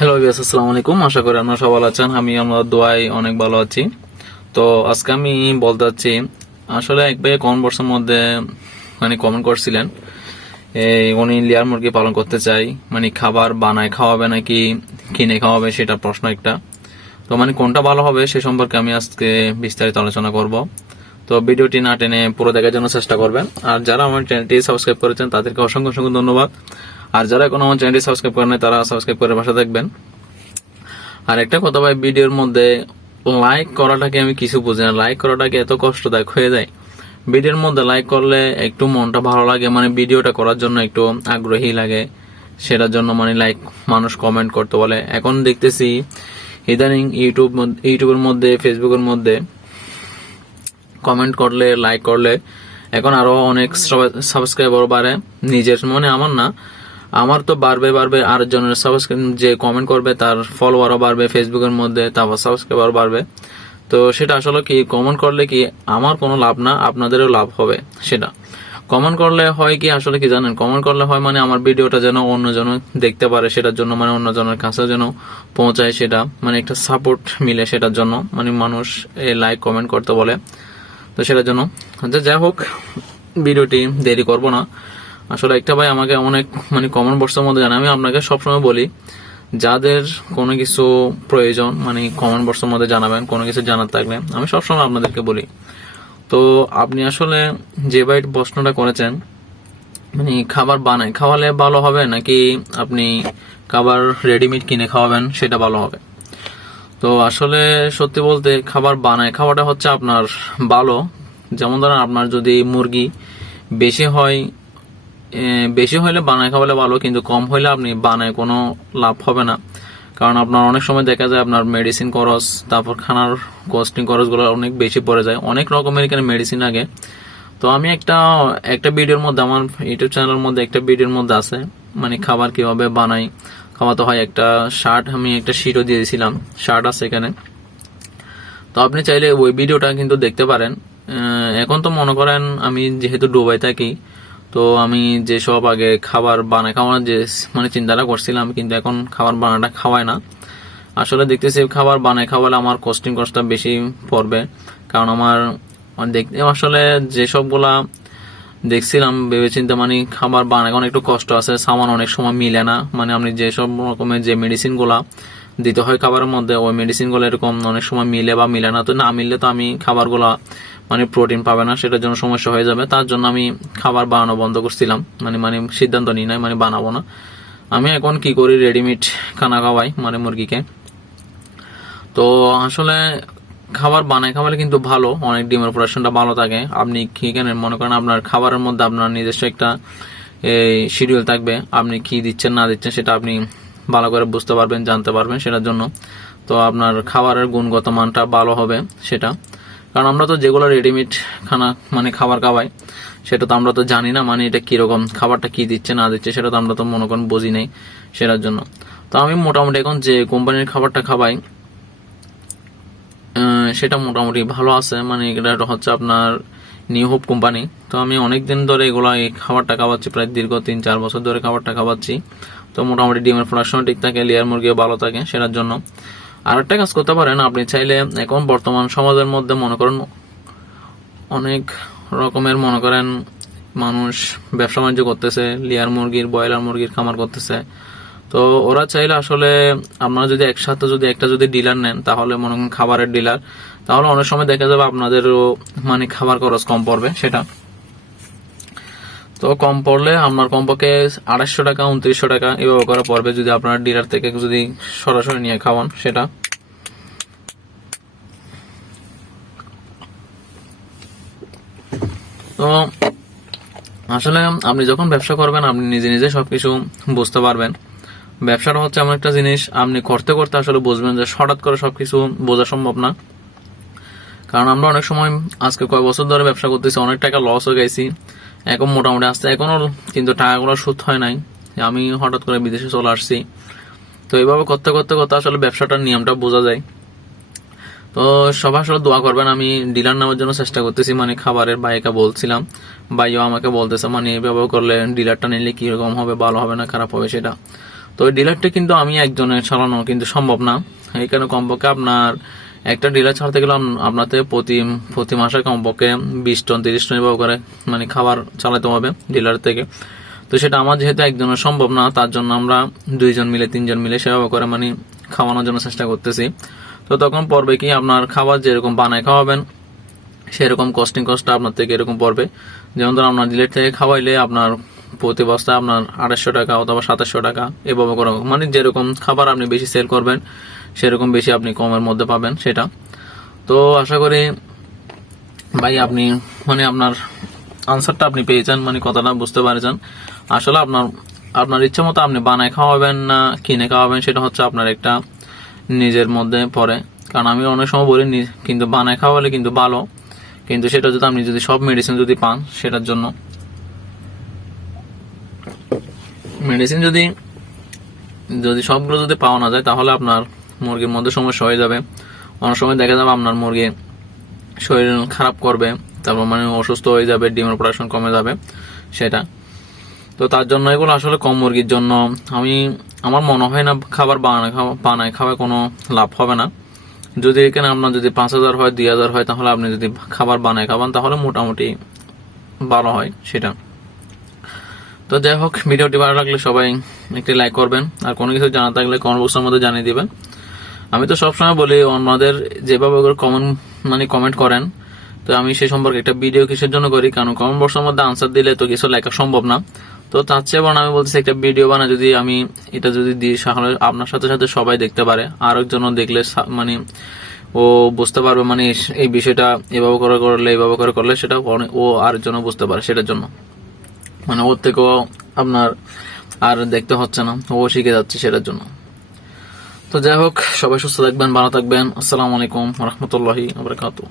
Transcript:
Hello বিয়াস আসসালামু আলাইকুম। আশা করি আপনারা সবাই আছেন। আমি আমার দোয়াই অনেক ভালো আছি। তো আজকে আমি বলতে চাচ্ছি, আসলে এক ভাই কনভার্সের মধ্যে মানে কমেন্ট করছিলেন, এই উনি লিয়ার মুরগি পালন করতে চাই মানে খাবার বানায় খাওয়াবে নাকি কিনে খাওয়াবে সেটা প্রশ্ন একটা। তো মানে কোনটা ভালো হবে সে সম্পর্কে আমি আজকে বিস্তারিত আলোচনা করব। তো ভিডিওটি না টেনে পুরো দেখার জন্য চেষ্টা করবেন। আর যারা আমার চ্যানেলটি সাবস্ক্রাইব করেছেন, তাদেরকে অসংখ্য অসংখ্য ধন্যবাদ। আর যারা এখন আমার চ্যানেলটি সাবস্ক্রাইব করেন তারা সাবস্ক্রাইব করে পাশে থাকবেন। আর একটা কথা ভাই, ভিডিওর মধ্যে লাইক করাটাকে আমি কিছু বুঝি না। লাইক করাটাকে এত কষ্টদায়ক হয়ে যায়। ভিডিওর মধ্যে লাইক করলে একটু মনটা ভালো লাগে মানে ভিডিওটা করার জন্য একটু আগ্রহী লাগে। সেটার জন্য মানে লাইক মানুষ কমেন্ট করতে বলে। এখন দেখতেছি ইদানিং ইউটিউব ইউটিউবের মধ্যে ফেসবুকের মধ্যে কমেন্ট করলে লাইক করলে, এখন আরও অনেক সাবস্ক্রাইবার বাড়ে। নিজের মনে আমার না। আমার তো বাড়বে বাড়বে আর জনের সাবস্ক্রাইব যে কমেন্ট করবে, তার ফলোয়ারও বাড়বে ফেসবুকের মধ্যে তারপর সাবস্ক্রাইবার বাড়বে। তো সেটা আসলে কি কমেন্ট করলে কি আমার কোনো লাভ না, আপনাদেরও লাভ হবে, সেটা। কমেন্ট করলে হয় কি, আসলে কি জানেন কমেন্ট করলে হয় মানে আমার ভিডিওটা যেন অন্যজন দেখতে পারে, সেটার জন্য মানে অন্যজনের কাছে যেন পৌঁছায়, সেটা মানে একটা সাপোর্ট মিলে সেটার জন্য। মানে মানুষ লাইক কমেন্ট করতে বলে। তো সেটার জন্য। আচ্ছা যাই হোক, ভিডিওটি দেরি করব না। আসলে একটা ভাই আমাকে অনেক মানে কমন বক্সের মধ্যে জানে আমি আপনাকে সবসময় বলি, যাদের কোনো কিছু প্রয়োজন মানে কমন বক্সের মধ্যে জানাবেন, কোনো কিছু জানার থাকলে, আমি সবসময় আপনাদেরকে বলি। তো আপনি আসলে যে ভাই প্রশ্নটা করেছেন মানে খাবার বানায়, খাওয়ালে ভালো হবে নাকি আপনি খাবার রেডিমেড কিনে খাওয়াবেন, সেটা ভালো হবে? তো আসলে সত্যি বলতে খাবার বানায় খাওয়াটা হচ্ছে আপনার ভালো। যেমন ধরেন আপনার যদি মুরগি বেশি হয় বেশি হলে বানায় খাওয়ালে ভালো, কিন্তু কম হলে আপনি বানায় কোনো লাভ হবে না। কারণ আপনার অনেক সময় দেখা যায় আপনার মেডিসিন খরচ, তারপর খানার কস্টিং খরচগুলো অনেক বেশি পড়ে যায়। অনেক রকমের এখানে মেডিসিন আগে তো আমি একটা একটা ভিডিওর মধ্যে, আমার ইউটিউব চ্যানেলের মধ্যে একটা ভিডিওর মধ্যে আছে মানে খাবার কীভাবে বানাই খাওয়াতে হয় একটা শার্ট, আমি একটা শিটও দিয়ে দিয়েছিলাম। শার্ট আছে এখানে। তো আপনি চাইলে ওই ভিডিওটা কিন্তু দেখতে পারেন। এখন তো মনে করেন আমি যেহেতু ডুবাই থাকি, তো আমি যেসব আগে খাবার বানায় খাওয়ানোর যে মানে চিন্তাটা করছিলাম, কিন্তু এখন খাবার বানাটা খাওয়ায় না। আসলে দেখতেছি খাবার বানায় খাওয়ালে আমার কস্টিং কস্টটা বেশি পড়বে। কারণ আমার দেখতে আসলে যেসবগুলা দেখছিলাম ভেবে চিন্তা মানে খাবার বানানো একটু কষ্ট আছে, সামান অনেক সময় মিলে না। মানে আপনি যেসব রকমের যে মেডিসিনগুলা দিতে হয় খাবারের মধ্যে, ওই মেডিসিনগুলো এরকম অনেক সময় মিলে বা মিলে না। তো না মিললে তো আমি খাবারগুলা মানে প্রোটিন পাবে না, সেটার জন্য সমস্যা হয়ে যাবে। তার জন্য আমি খাবার বানানো বন্ধ করছিলাম। মানে মানে সিদ্ধান্ত নিই নাই মানে বানাবো না। আমি এখন কি করি রেডিমেড খানা খাওয়াই মানে মুরগিকে। তো আসলে খাবার বানায় খাওয়ালে কিন্তু ভালো, অনেক ডিমের প্রোডাকশনটা ভালো থাকে। আপনি কেন মনে করেন আপনার খাবারের মধ্যে আপনার নিজস্ব একটা শিডিউল থাকবে? আপনি কি দিচ্ছেন, না দিচ্ছেন সেটা আপনি ভালো করে বুঝতে পারবেন, জানতে পারবেন সেটার জন্য। তো আপনার খাবারের গুণগত মানটা ভালো হবে সেটা। কারণ আমরা তো যেগুলো রেডিমেড খানা মানে খাবার খাওয়াই, সেটা তো আমরা তো জানি না মানে এটা কীরকম, খাবারটা কি দিচ্ছে, না দিচ্ছে, সেটা তো আমরা তো মনে করেন বুঝি নেই সেটার জন্য। তো আমি মোটামুটি এখন যে কোম্পানির খাবারটা খাওয়াই সেটা মোটামুটি ভালো আছে। মানে এটা হচ্ছে আপনার নিউ হোপ কোম্পানি তো আমি অনেক দিন ধরে এগুলো এই খাবারটা খাওয়াচ্ছি, প্রায় দীর্ঘ তিন চার বছর ধরে খাবারটা খাওয়াচ্ছি। তো মোটামুটি ডিমের প্রোডাকশন ঠিক থাকে, লেয়ার মুরগিও ভালো থাকে সেটার জন্য। আর একটা কাজ করতে পারেন, আপনি চাইলে এখন বর্তমান সমাজের মধ্যে মনে করেন অনেক রকমের মনে করেন মানুষ ব্যবসা বাণিজ্য করতেছে, লেয়ার মুরগির, ব্রয়লার মুরগির খামার করতেছে। তো ওরা চাইলে আসলে আপনারা যদি একসাথে যদি একটা যদি ডিলার নেন, তাহলে মনে করেন খাবারের ডিলার তাহলে অনেক সময় দেখা যাবে আপনাদেরও মানে খাবার খরচ কম পড়বে, সেটা। তো কম পড়লে আপনার কমপক্ষে আড়াইশো টাকা, উনত্রিশশো টাকা এভাবে করে পড়বে যদি আপনার ডিলার থেকে যদি সরাসরি নিয়ে খাওয়ান, সেটা। তো আসলে আপনি যখন ব্যবসা করবেন, আপনি নিজে নিজে সবকিছু বুঝতে পারবেন। ব্যবসাটা হচ্ছে এমন একটা জিনিস, আপনি করতে করতে আসলে বুঝবেন যে হঠাৎ করে সবকিছু বোঝা সম্ভব না। কারণ আমরা অনেক সময়, আজকে কয় বছর ধরে ব্যবসা করতেছি, অনেক টাকা লস হয়ে গেছি। এখন মোটামুটি আসতে, এখনও কিন্তু টাকাগুলো সুদ হয় নাই। আমি হঠাৎ করে বিদেশে চলে আসছি। তো এইভাবে করতে করতে করতে আসলে ব্যবসাটার নিয়মটা বোঝা যায়। তো সবাই আসলে দোয়া করবেন, আমি ডিলার নেওয়ার জন্য চেষ্টা করতেছি মানে খাবারের বাইকা বলছিলাম। বাইও আমাকে বলতেছে মানে এইভাবে করলে ডিলারটা নিলে কীরকম হবে, ভালো হবে না, খারাপ হবে সেটা? তো ডিলারটা কিন্তু আমি একজনের চালানো কিন্তু সম্ভব না। এখানে কমপক্ষে আপনার একটা ডিলার ছাড়তে গেলে আপ- আপনাকে প্রতি প্রতি মাসে কমপক্ষে বিশ টন, তিরিশ টন ব্যবহার করে মানে খাবার চালাতে হবে ডিলার থেকে। তো সেটা আমার যেহেতু একজনের সম্ভব না, তার জন্য আমরা দুইজন মিলে, তিনজন মিলে সেভাবে করে মানে খাওয়ানোর জন্য চেষ্টা করতেছি। তো তখন পড়বে কি আপনার খাবার যেরকম বানায় খাওয়াবেন, সেরকম কস্টিং কস্টটা আপনার থেকে এরকম পড়বে। যেমন ধরুন আপনার ডিলেট থেকে খাওয়াইলে আপনার প্রতি বস্তায় আপনার আড়াইশো টাকা অথবা সাতাশশো টাকা, এভাবে করে মানে যেরকম খাবার আপনি বেশি সেল করবেন, সেরকম বেশি আপনি কমের মধ্যে পাবেন সেটা। তো আশা করি ভাই আপনি মানে আপনার আনসারটা আপনি পেয়েছেন মানে কথাটা বুঝতে পারছেন। আসলে আপনার আপনার ইচ্ছা মতো আপনি বানায় খাওয়াবেন না, কিনে খাওয়াবেন, সেটা হচ্ছে আপনার একটা নিজের মধ্যে পড়ে। কারণ আমি অনেক সময় বলি কিন্তু বানায় খাওয়ালে কিন্তু ভালো। কিন্তু সেটা যদি আপনি যদি সব মেডিসিন যদি পান, সেটার জন্য। মেডিসিন যদি যদি সবগুলো যদি পাওয়া না যায়, তাহলে আপনার মুরগির মধ্যে সমস্যা হয়ে যাবে। অনেক সময় দেখা যাবে আপনার মুরগি শরীর খারাপ করবে, তারপর মানে অসুস্থ হয়ে যাবে, ডিমের প্রোডাকশন কমে যাবে, সেটা। তো তার জন্য এগুলো আসলে কম মুরগির জন্য। আমি, আমার মনে হয় না খাবার বানায়, খাওয়া, বানায়, খাওয়ায় কোনো লাভ হবে না। যদি এখানে আপনার যদি পাঁচ হাজার হয়, দুই হাজার হয়, তাহলে আপনি যদি খাবার বানায় খাওয়ান, তাহলে মোটামুটি ভালো হয় সেটা। তো যাই হোক, ভিডিওটি ভালো লাগলে সবাই একটি লাইক করবেন। আর কোনো কিছু জানা থাকলে কমেন্ট বক্সের মধ্যে জানিয়ে দিবেন। আমি তো সবসময় বলি আমাদের যেভাবে কমন মানে কমেন্ট করেন, তো আমি সে সম্পর্কে একটা ভিডিও কিসের জন্য করি? কারণ কমেন্ট বক্সের মধ্যে আনসার দিলে তো কিছু লেখা সম্ভব না। তো তার চেয়ে বরং আমি বলতেছি, একটা ভিডিও বানা যদি আমি, এটা যদি দিই, তাহলে আপনার সাথে সাথে সবাই দেখতে পারে। আর একজনও দেখলে মানে ও বুঝতে পারবে মানে এই বিষয়টা এভাবে করে করলে, এভাবে করে করলে সেটা ও আরেকজনও বুঝতে পারে সেটার জন্য। মানে ওর থেকেও আপনার আর দেখতে হচ্ছে না। ও শিখে যাচ্ছে সেটার জন্য। তো যাই হোক, সবাই সুস্থ থাকবেন, ভালো থাকবেন। আসসালামু আলাইকুম রহমতুল্লাহি আবরকাতুহ